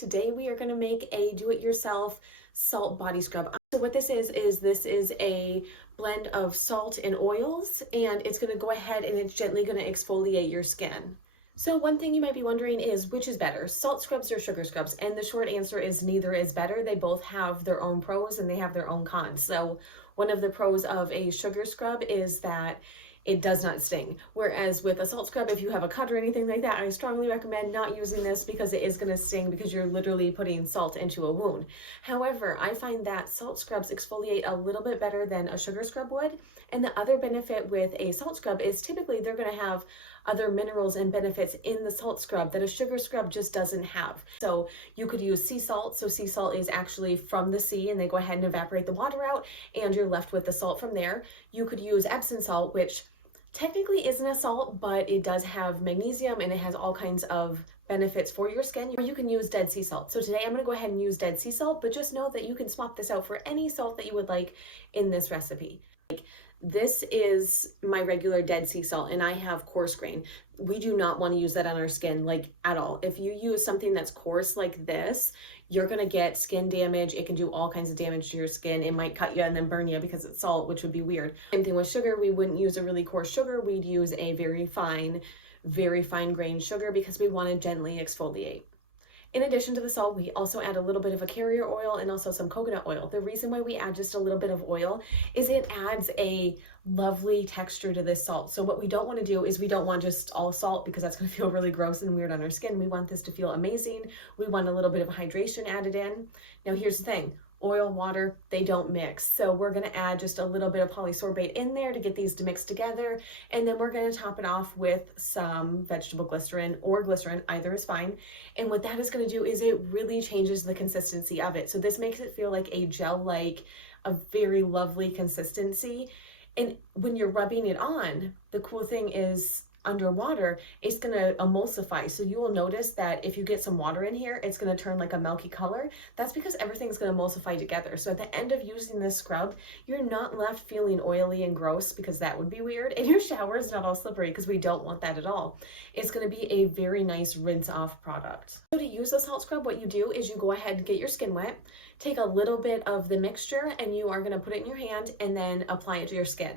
Today we are going to make a do-it-yourself salt body scrub. So what this is a blend of salt and oils, and it's going to go ahead and it's gently going to exfoliate your skin. So one thing you might be wondering is which is better, salt scrubs or sugar scrubs? And the short answer is neither is better. They both have their own pros and they have their own cons. So one of the pros of a sugar scrub is that it does not sting. Whereas with a salt scrub, if you have a cut or anything like that, I strongly recommend not using this because it is going to sting because you're literally putting salt into a wound. However, I find that salt scrubs exfoliate a little bit better than a sugar scrub would. And the other benefit with a salt scrub is typically they're going to have other minerals and benefits in the salt scrub that a sugar scrub just doesn't have. So you could use sea salt. So sea salt is actually from the sea and they go ahead and evaporate the water out and you're left with the salt from there. You could use Epsom salt, which technically isn't a salt, but it does have magnesium and it has all kinds of benefits for your skin. Or you can use Dead Sea salt. So today I'm going to go ahead and use Dead Sea salt, but just know that you can swap this out for any salt that you would like in this recipe. This is my regular Dead Sea salt and I have coarse grain. We do not want to use that on our skin like at all. If you use something that's coarse like this, you're going to get skin damage. It can do all kinds of damage to your skin. It might cut you and then burn you because it's salt, which would be weird. Same thing with sugar. We wouldn't use a really coarse sugar. We'd use a very fine grained sugar because we want to gently exfoliate. In addition to the salt, we also add a little bit of a carrier oil and also some coconut oil. The reason why we add just a little bit of oil is it adds a lovely texture to this salt. So what we don't want to do is we don't want just all salt because that's going to feel really gross and weird on our skin. We want this to feel amazing. We want a little bit of hydration added in. Now here's the thing. Oil, water, they don't mix. So we're going to add just a little bit of polysorbate in there to get these to mix together. And then we're going to top it off with some vegetable glycerin or glycerin, either is fine. And what that is going to do is it really changes the consistency of it. So this makes it feel like a gel-like, a very lovely consistency. And when you're rubbing it on, the cool thing is underwater, it's going to emulsify. So you will notice that if you get some water in here, it's going to turn like a milky color. That's because everything's going to emulsify together. So at the end of using this scrub, you're not left feeling oily and gross because that would be weird. And your shower is not all slippery because we don't want that at all. It's going to be a very nice rinse off product. So to use the salt scrub, what you do is you go ahead and get your skin wet, take a little bit of the mixture and you are going to put it in your hand and then apply it to your skin.